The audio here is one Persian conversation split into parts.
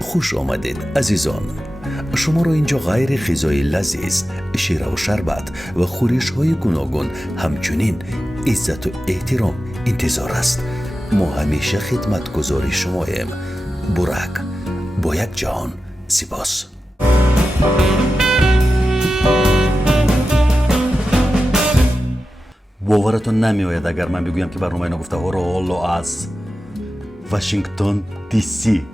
خوش آمدید عزیزان. شما را اینجا غیر غذای لذیذ، شیره و شربت و خورش های گوناگون همچنین عزت و احترام انتظار است. ما همیشه خدمتگزار شماییم. برک با یک جهان سپاس. باورتون نمی آید اگر من بگویم که برنامه نگفته ها را حالا از واشنگتن دی سی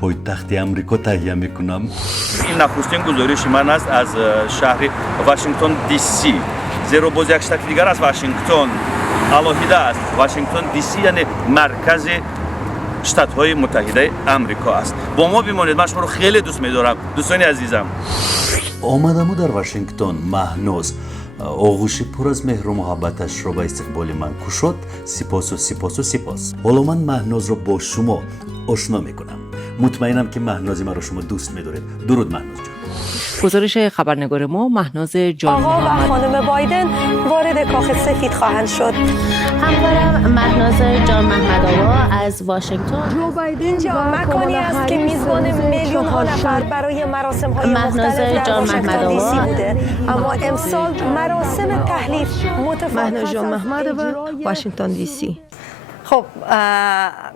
پایتخت امریکا تهیه میکنم. این نخستین گزارش من است از شهر واشنگتن دی سی، زیرا باز یک شتات دیگر از واشنگتن علاهیده است. واشنگتن دی سی یعنی مرکز شتات های متحده امریکا است. با ما بمانید، من شما رو خیلی دوست می‌دارم دوستان عزیزم. آمدم در واشنگتن مهناز آغوش پر از مهر و محبتش را به استقبال من کشاد. سپاس و سپاس و سپاس. حالا من مهناز را با شما آشنا میکنم. مطمئنم که مهناز مرا شما دوست می‌دارید. درود مهناز جان. گزارش خبرنگار ما مهناز جان آقا محمد. و خانم بایدن وارد کاخ سفید خواهند شد. همکارم مهناز جان محمدآوا از واشنگتن. اینجا مکانی است که میزبان میلیون ها نفر برای مراسم های مختلف در واشنگتن دی سی بوده، اما امسال مراسم تحلیف متفاوت مهناز جان محمدآوا، واشنگتن دی سی. خب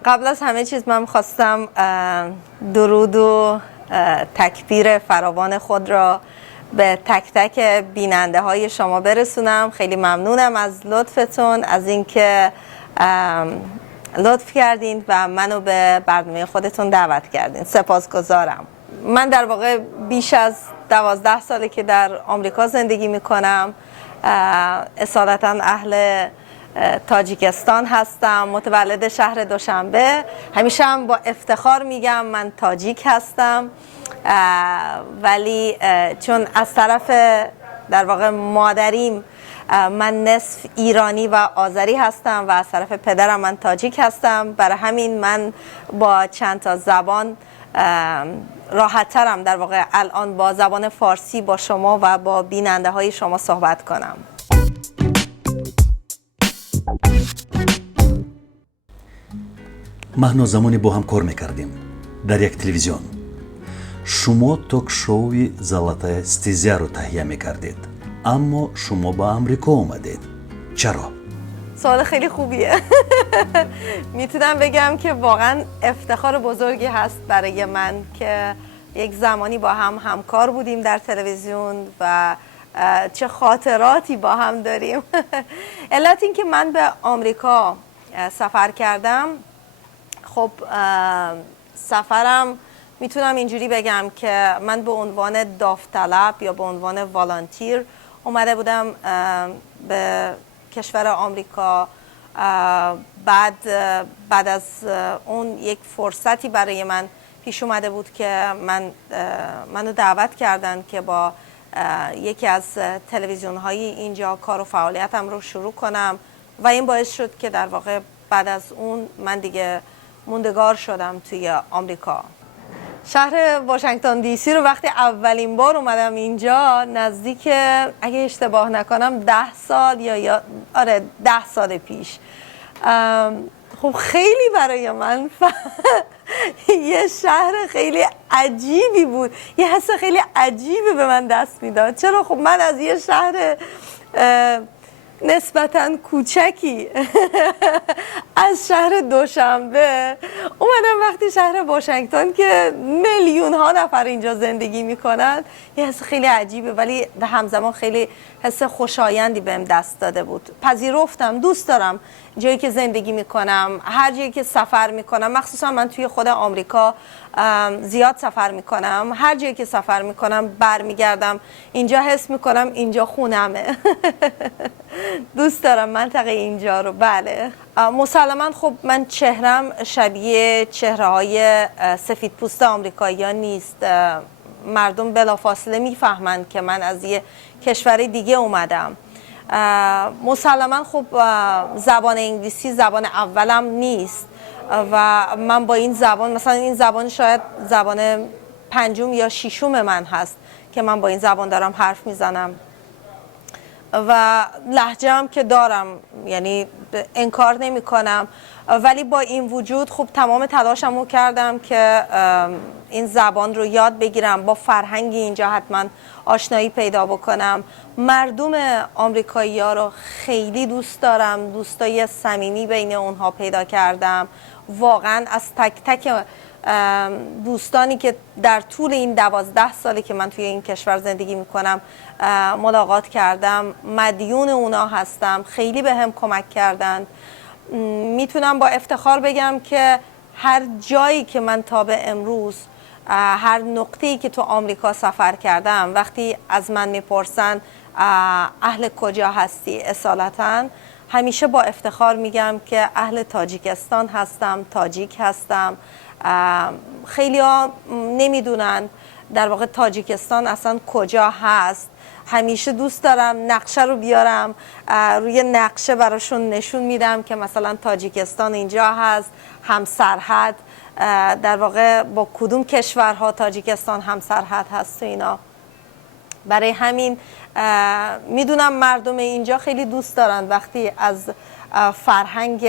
قبل از همه چیز من خواستم درود و تکبیر فراوان خود را به تک تک بیننده های شما برسونم. خیلی ممنونم از لطفتون، از اینکه لطف کردین و منو به برنامه خودتون دعوت کردین. سپاسگزارم. من در واقع بیش از 12 ساله که در آمریکا زندگی میکنم. اصالتا اهل تاجیکستان هستم، متولد شهر دوشنبه. همیشه هم با افتخار میگم من تاجیک هستم، ولی چون از طرف در واقع مادریم من نصف ایرانی و آذری هستم و از طرف پدرم من تاجیک هستم، برای همین من با چند تا زبان راحت‌ترم در واقع الان با زبان فارسی با شما و با بیننده های شما صحبت کنم. مهناز زمانی با هم کار میکردیم در یک تلویزیون. شما توک شوی زلاتای استیزیا رو تهیه میکردید، اما شما با امریکا اومدید. چرا؟ سوال خیلی خوبیه. میتونم بگم که واقعا افتخار بزرگی هست برای من که یک زمانی با هم همکار بودیم در تلویزیون و چه خاطراتی با هم داریم. علت این که من به آمریکا سفر کردم، خب سفرم میتونم اینجوری بگم که من به عنوان داوطلب یا به عنوان والنتیر اومده بودم به کشور آمریکا. بعد از اون یک فرصتی برای من پیش اومده بود که منو دعوت کردن که با یکی از تلویزیون های اینجا کار و فعالیتم رو شروع کنم و این باعث شد که در واقع بعد از اون من دیگه موندگار شدم توی آمریکا. شهر واشنگتن دی سی رو وقتی اولین بار اومدم اینجا نزدیک اگه اشتباه نکنم 10 سال یا آره 10 سال پیش، خب خیلی برای من یه شهر خیلی عجیبی بود، یه حس خیلی عجیبی به من دست میداد. چرا؟ خب من از یه شهر نسبتاً کوچکی از شهر دوشنبه اومدم وقتی شهر واشنگتن که میلیون ها نفر اینجا زندگی میکنن، یه حس خیلی عجیبه ولی به همزمان خیلی حس خوشایندی بهم دست داده بود. پذیرفتم، دوست دارم جایی که زندگی میکنم، هر جایی که سفر میکنم، مخصوصا من توی خود آمریکا زیاد سفر میکنم، هر جایی که سفر میکنم برمیگردم اینجا حس میکنم اینجا خونمه. دوست دارم منطقه اینجا رو. بله مسلما خب من چهرم شبیه چهره های سفید پوست آمریکایی‌ها نیست. مردم بلافاصله میفهمند که من از یه کشور دیگه اومدم. مسلما خب زبان انگلیسی زبان اولم نیست و من با این زبان، مثلا این زبان شاید زبان پنجم یا ششم من هست که من با این زبان دارم حرف میزنم. و لهجه هم که دارم، یعنی انکار نمی کنم، ولی با این وجود خب تمام تلاشمو کردم که این زبان رو یاد بگیرم، با فرهنگ اینجا حتما آشنایی پیدا بکنم. مردم آمریکایی ها رو خیلی دوست دارم، دوستای صمیمی بین اونها پیدا کردم. واقعا از تک تک دوستانی که در طول این 12 سالی که من توی این کشور زندگی میکنم ملاقات کردم، مدیون اونا هستم. خیلی به هم کمک کردند. میتونم با افتخار بگم که هر جایی که من تا به امروز، هر نقطه‌ای که تو آمریکا سفر کردم، وقتی از من میپرسن اهل کجا هستی اصالتاً، همیشه با افتخار میگم که اهل تاجیکستان هستم، تاجیک هستم. خیلی ها نمیدونن در واقع تاجیکستان اصلا کجا هست. همیشه دوست دارم نقشه رو بیارم، روی نقشه براشون نشون میدم که مثلا تاجیکستان اینجا هست، همسرحد در واقع با کدوم کشورها تاجیکستان همسرحد هست تو اینا. برای همین میدونم مردم اینجا خیلی دوست دارن وقتی از فرهنگ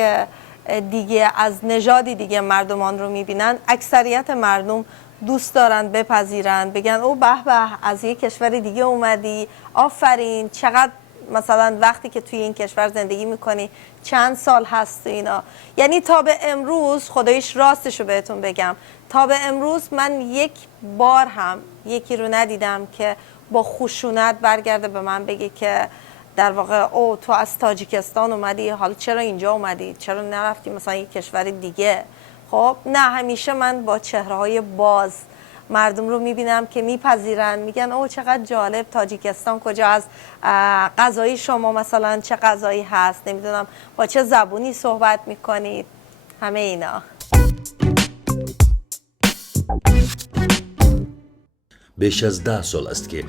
دیگه، از نژادی دیگه مردمان رو میبینن. اکثریت مردم دوست دارن بپذیرن، بگن او به به از یک کشور دیگه اومدی، آفرین، چقدر مثلا وقتی که توی این کشور زندگی میکنی، چند سال هست اینا. یعنی تا به امروز، خدایش راستشو بهتون بگم، تا به امروز من یک بار هم یکی رو ندیدم که با خشونت برگرده به من بگه که در واقع او تو از تاجیکستان اومدی، حالا چرا اینجا اومدی، چرا نرفتی مثلا یک کشور دیگه. خب نه، همیشه من با چهره‌های باز مردم رو میبینم که میپذیرن، میگن او چقدر جالب، تاجیکستان کجا هست، غذای شما مثلا چه غذایی هست، نمیدونم با چه زبونی صحبت میکنید، همه اینا. بیش از 10 سال است که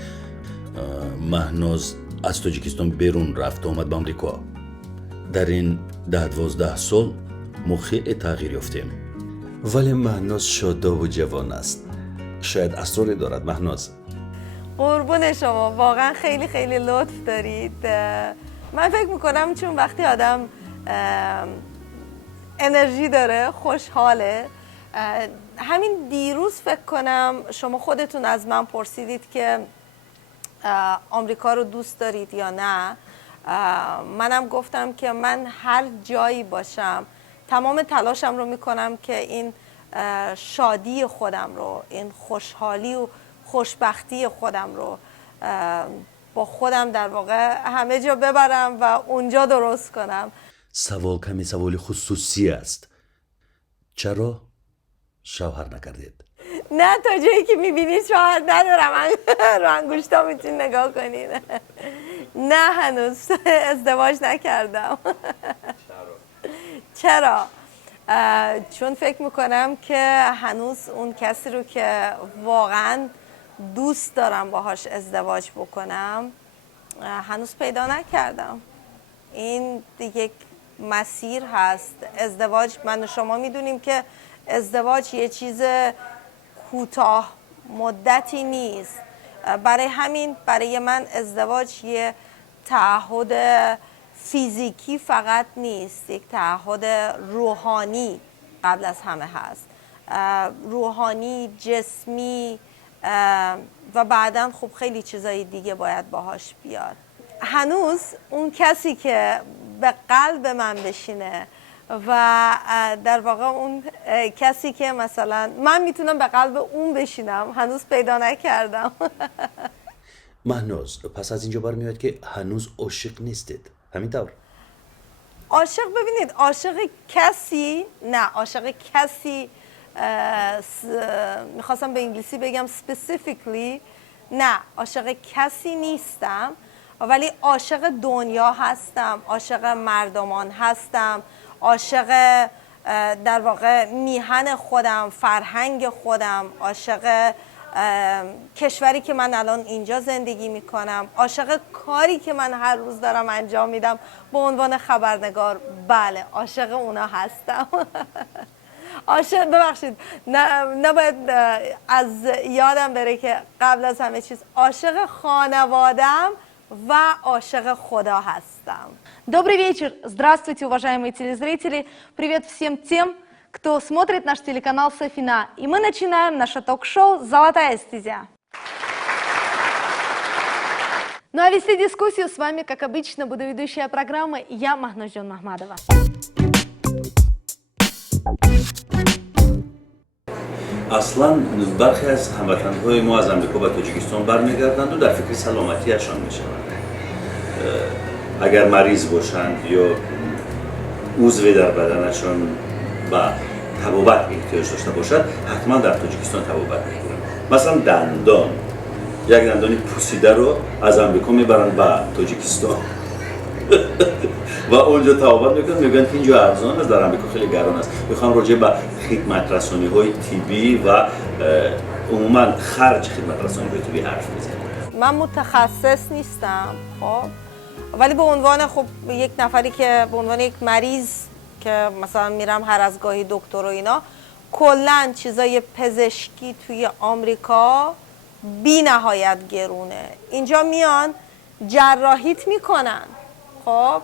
مهناز از تاجیکستان بیرون رفت و آمد به آمریکا. در این 10-12 سال ما خیلی تغییر یافتیم. ولی مهناز شاداب و جوان است. شاید اسراری دارد. مهناز قربون شما، واقعا خیلی خیلی لطف دارید. من فکر میکنم چون وقتی آدم انرژی داره، خوشحاله. همین دیروز فکر کنم شما خودتون از من پرسیدید که آمریکا رو دوست دارید یا نه. منم گفتم که من هر جایی باشم تمام تلاشم رو میکنم که این شادی خودم رو، این خوشحالی و خوشبختی خودم رو با خودم در واقع همه جا ببرم و اونجا درست کنم. سوال کمی سوال خصوصی است. چرا شوهر نکردید؟ نه، تا جایی که میبینید شوهر ندارم. رو انگوشتا میتونید نگاه کنید. نه، هنوز ازدواج نکردم. چرا؟ چون فکر میکنم که هنوز اون کسی رو که واقعا دوست دارم باهاش ازدواج بکنم هنوز پیدا نکردم. این یک مسیر هست. ازدواج، من و شما میدونیم که ازدواج یه چیز کوتاه مدتی نیست. برای همین برای من ازدواج یه تعهد فیزیکی فقط نیست، یک تعهد روحانی قبل از همه هست. روحانی، جسمی و بعداً خب خیلی چیزای دیگه باید باهاش بیاد. هنوز اون کسی که به قلب من بشینه و در واقع اون کسی که مثلا من میتونم به قلب اون بشینم هنوز پیدا نکردم. مهناز، پس از اینجا برمیاد که هنوز عاشق نیستید، همینطور؟ عاشق، ببینید، عاشق کسی نه، عاشق کسی میخواستم به انگلیسی بگم specifically، نه، عاشق کسی نیستم، ولی عاشق دنیا هستم، عاشق مردمان هستم، عاشق در واقع میهن خودم، فرهنگ خودم، عاشق کشوری که من الان اینجا زندگی میکنم، عاشق کاری که من هر روز دارم انجام میدم به عنوان خبرنگار. بله، عاشق اونا هستم. عاشق، ببخشید، نباید از یادم بره که قبل از همه چیز عاشق خانوادم و عاشق خدا هستم. Добрый вечер! Здравствуйте, уважаемые телезрители! Привет всем тем, кто смотрит наш телеканал Сафина. И мы начинаем наше ток-шоу «Золотая стезя». Ну а вести дискуссию с вами, как обычно, буду ведущая программы я, Махноз Джон Махмадова. اصلا برخی از هموطنهای ما از امریکا و تاجیکستان برمیگردند و در فکر سلامتیشان میشوند. اگر مریض باشند یا عضوی در بدنشان و طبابت احتیاج داشته باشد حتما در تاجیکستان طبابت میگیرند. مثلا دندان، یک دندانی پوسیده رو از امریکا میبرن به تاجیکستان و اونجا طبابت میکنن، میگن که اینجا ارزان است، در امریکا خیلی گران است. میخوام راجع به خدمت رسانی های تیبی و عموما خرج خدمت رسانی های تیبی حرف میزنم. من متخصص نیستم، خب، ولی به عنوان خب یک نفری که به عنوان یک مریض که مثلا میرم هر از گاهی دکتر و اینا، کلا چیزای پزشکی توی آمریکا بی نهایت گرونه. اینجا میان جراحیت میکنن، خب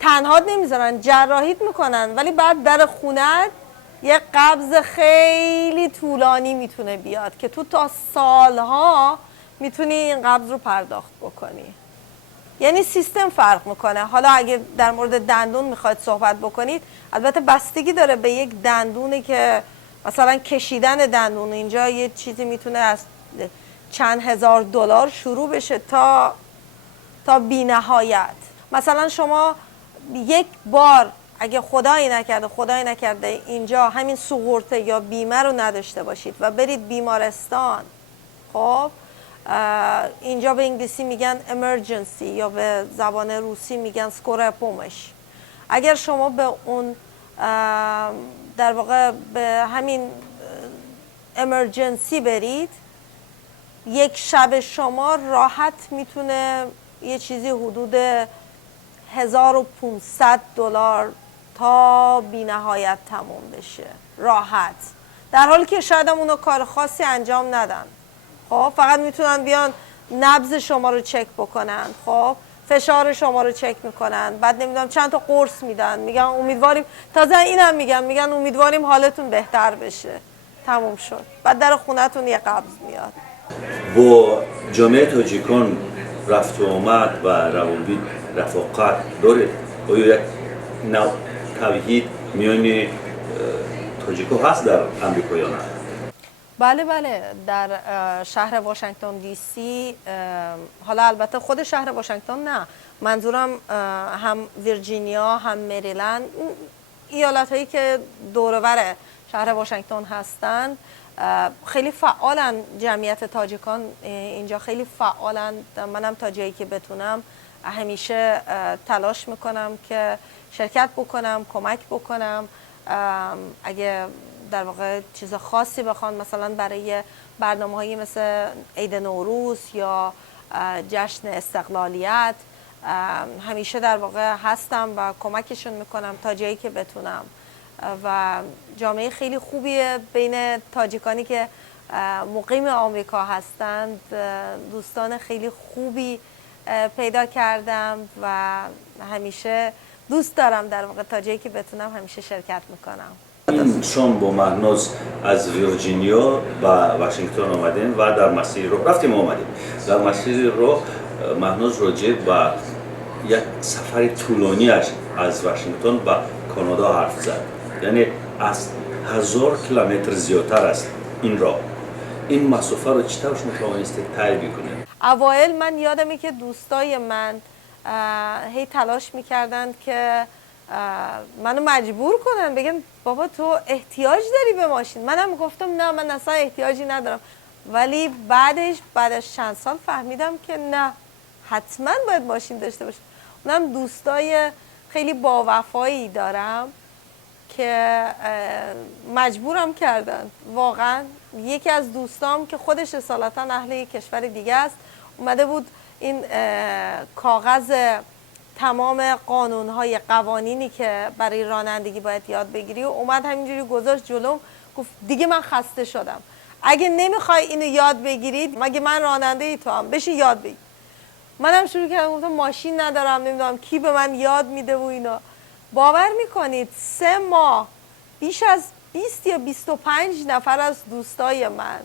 تنها نمیذارن، جراحیت میکنن، ولی بعد در خونت یه قبض خیلی طولانی میتونه بیاد که تو تا سالها میتونی این قبض رو پرداخت بکنی. یعنی سیستم فرق میکنه. حالا اگه در مورد دندون میخواید صحبت بکنید، البته بستگی داره به یک دندونی که مثلا کشیدن دندون اینجا یه چیزی میتونه از چند هزار دلار شروع بشه تا بی نهایت. مثلا شما یک بار اگه خدایی نکرده اینجا همین سقورته یا بیمه رو نداشته باشید و برید بیمارستان، خب اینجا به انگلیسی میگن emergency یا به زبان روسی میگن skora pomosh. اگر شما به اون در واقع به همین emergency برید، یک شب شما راحت میتونه یه چیزی حدود 1500 دلار تا بی نهایت تموم بشه راحت، در حالی که شاید هم اونا کار خاصی انجام ندن. خب فقط میتونن بیان نبض شما رو چک بکنن، خب فشار شما رو چک میکنن، بعد نمیدونم چند تا قرص میدن، میگن امیدواریم، تازه اینم میگن امیدواریم حالتون بهتر بشه. تموم شد. بعد در خونتون یه قبض میاد. با جامعه تاجیکان رفت و آمد و روابط رفاقت دارید؟ آیا یک نوع توحید میان تاجیکا هست در امریکا یا نه؟ بله در شهر واشنگتن دی سی، حالا البته خود شهر واشنگتن نه، منظورم هم ویرجینیا هم مریلند، ایالت هایی که دورور شهر واشنگتن هستند خیلی فعالن. جمعیت تاجیکان اینجا خیلی فعالن. منم تا جایی که بتونم همیشه تلاش میکنم که شرکت بکنم، کمک بکنم. اگه در واقع چیز خاصی بخوان، مثلا برای برنامه‌هایی مثل عید نوروز یا جشن استقلالیت، همیشه در واقع هستم و کمکشون میکنم تا جایی که بتونم. و جامعه خیلی خوبیه بین تاجیکانی که مقیم آمریکا هستند. دوستان خیلی خوبی پیدا کردم و همیشه دوست دارم در واقع تا جایی که بتونم همیشه شرکت میکنم. این شام با مهناز از ویرجینیا و واشنگتن آمدیم و در مسیر رو رفتیم آمدیم. در مسیر رو مهناز راجع و یک سفر طولانیش از واشنگتن به کانادا حرف زد. یعنی از 1000 کیلومتر زیادتر است این راه. این مسافه رو چطور شما توانستید طی بکنید؟ اوایل من یادمه که دوستای من هی تلاش میکردند که منو مجبور کنن، بگن بابا تو احتیاج داری به ماشین. منم گفتم نه، من اصلا احتیاجی ندارم. ولی بعد از چند سال فهمیدم که نه، حتما باید ماشین داشته باشم. اونم دوستای خیلی با وفایی دارم که مجبورم کردن. واقعا یکی از دوستام که خودش اصالتا اهل یک کشور دیگه است، اومده بود این کاغذ تمام قانون‌های قوانینی که برای رانندگی باید یاد بگیری و اومد همینجوری گذاشت جلوم، گفت دیگه من خسته شدم، اگه نمیخوای اینو یاد بگیرید، مگه من راننده ای تو هم، بشی یاد بگیر. منم شروع کردم گفتم ماشین ندارم، نمیدونم کی به من یاد میده و اینا. باور میکنید 3 ماه بیش از 20 یا 25 نفر از دوستای من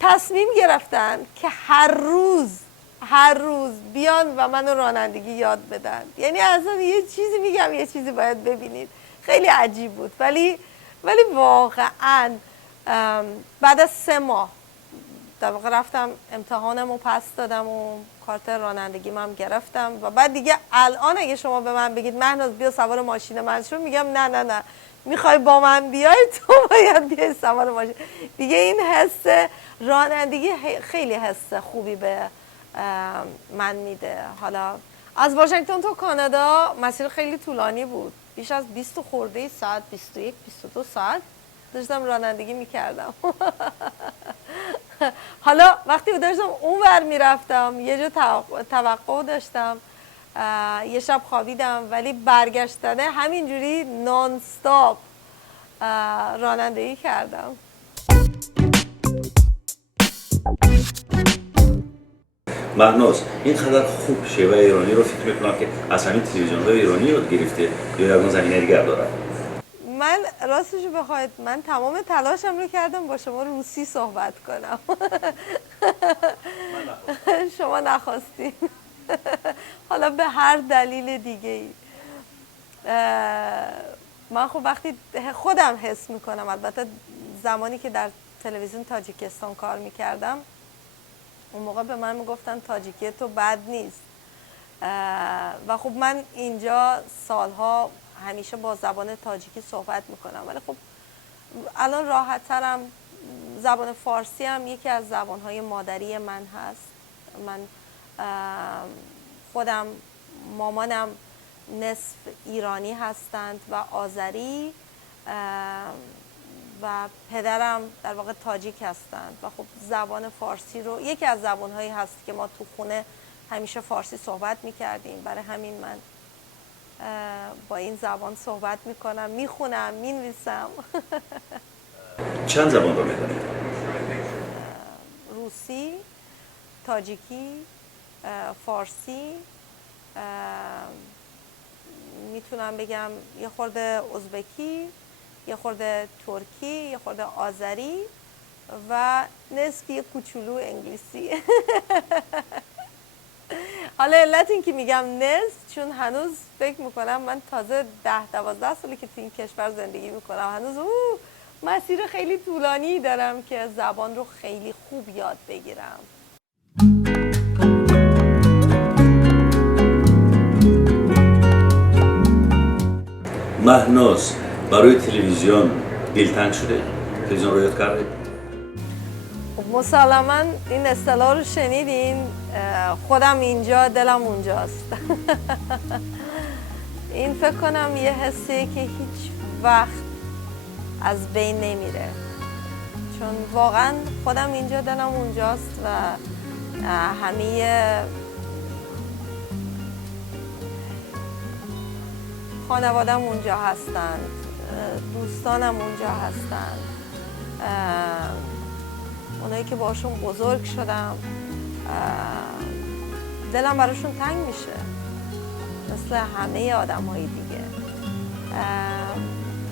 تصمیم گرفتن که هر روز بیان و منو رانندگی یاد بدن. یعنی اصلا یه چیزی میگم، یه چیزی باید ببینید، خیلی عجیب بود. ولی واقعا بعد از 3 ماه در واقع رفتم امتحانمو پس دادم و کارت رانندگیم هم گرفتم و بعد دیگه الان اگه شما به من بگید مهناز بیا سوار ماشین من شو، میگم نه میخوای با من بیای تو باید بیای سوار ماشین. دیگه این حس رانندگی خیلی حس خوبی به من میده. حالا از واشنگتن تا کانادا مسیر خیلی طولانی بود، بیش از 20 خورده ساعت، 21 22 ساعت داشتم رانندگی میکردم. حالا وقتی داشتم اون ور میرفتم یه جا توقع داشتم، یه شب خوابیدم، ولی برگشتنه همینجوری نان استاپ رانندگی کردم. مهناز اینقدر خوب شیوه ایرانی رو فکر میکنم که از همین تلویزیون‌های ایرانی یاد گرفته یا در اون زمینه دیگر داره؟ من راستشو بخواید من تمام تلاشم رو کردم با شما روسی صحبت کنم. شما نخواستین. حالا به هر دلیل دیگه ای. من خب وقتی خودم حس میکنم، البته زمانی که در تلویزیون تاجیکستان کار میکردم اون موقع به من میگفتن تاجیکی تو بد نیست و خب من اینجا سالها همیشه با زبان تاجیکی صحبت میکنم، ولی خب الان راحت ترم. زبان فارسی هم یکی از زبانهای مادری من هست. من خودم مامانم نصف ایرانی هستند و آذری و پدرم در واقع تاجیک هستند و خب زبان فارسی رو یکی از زبانهایی هست که ما تو خونه همیشه فارسی صحبت میکردیم. برای همین من با این زبان صحبت میکنم، میخونم، مینویسم. چند زبان رو میدونید؟ روسی، تاجیکی، فارسی، میتونم بگم یه خورده ازبکی، یه خورده ترکی، یه خورده آذری و نصفی کوچولو انگلیسی. حالا علت این که میگم نصف چون هنوز فکر میکنم من تازه 10-12 سالی که تو این کشور زندگی میکنم، هنوز مسیر خیلی طولانی دارم که زبان رو خیلی خوب یاد بگیرم. مهناز برای تلویزیون دلتنگ شده؟ تلویزیون رو یاد کرده؟ مسلماً این اصطلاح رو شنیدین، خودم اینجا دلم اونجاست. این فکر کنم یه حسیه که هیچ وقت از بین نمیره، چون واقعا خودم اینجا دلم اونجاست و همه خانوادم اونجا هستند، دوستانم اونجا هستند، اونایی که باشون بزرگ شدم دلم براشون تنگ میشه مثل همه آدم های دیگه.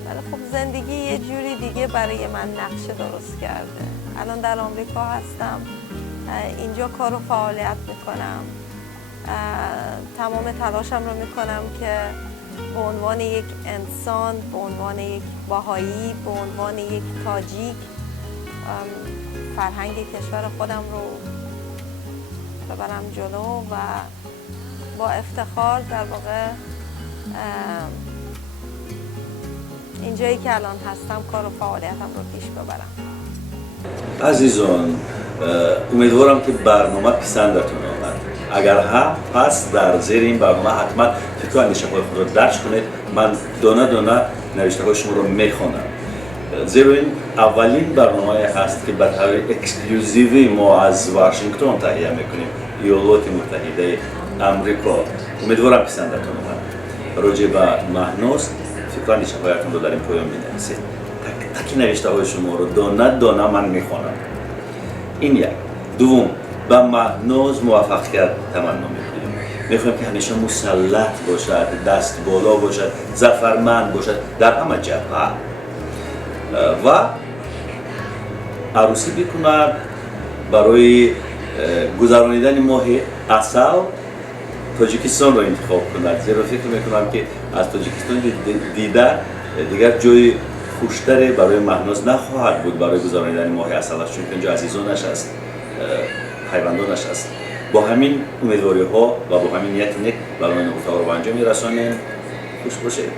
ولی خب زندگی یه جوری دیگه برای من نقشه درست کرده. الان در آمریکا هستم، اینجا کار و فعالیت میکنم، تمام تلاشم رو میکنم که به عنوان یک انسان، به عنوان یک باهایی، به عنوان یک تاجیک فرهنگ کشور خودم رو ببرم جلو و با افتخار در واقع اینجایی که الان هستم کار و فعالیتم رو پیش ببرم. عزیزان، امیدوارم که برنامه پسندتون آمد. اگر ها پس در زیر این برنامه حتما فکر و اندیشه های خود رو درج کنید. من دانه دانه نوشته های شما رو میخونم، زیرا این اولین برنامه هست که به طور اکسکلوزیوی ما از واشنگتن تهیه میکنیم، ایالات متحده آمریکا. امیدوارم پسندتون آمد. راجع به مهناز فکر و اندیشه هایتون رو در این پایان می‌نویسید. تک نوشته های شما رو دانه دانه من میخونم. این یک. دوم، و مهناز موفقیت تمنا میکنیم. میخوایم که همیشه مسلط باشد، دست بالا باشد، ظفرمند باشد در همه جبهه و عروسی بکند. برای گذرانیدن ماه عسل تاجیکستان را انتخاب کند، زیرا فکر میکنم که از تاجیکستان دیگر جای خوشتری برای مهناز نخواهد بود برای گذرانیدن ماه عسلش، چون که اینجا عزیزانش است، پیوندانش است. با همین امیدواری ها و با همین نیت نیک برای اتاق رو به انجام میرسانیم. خوش باشید.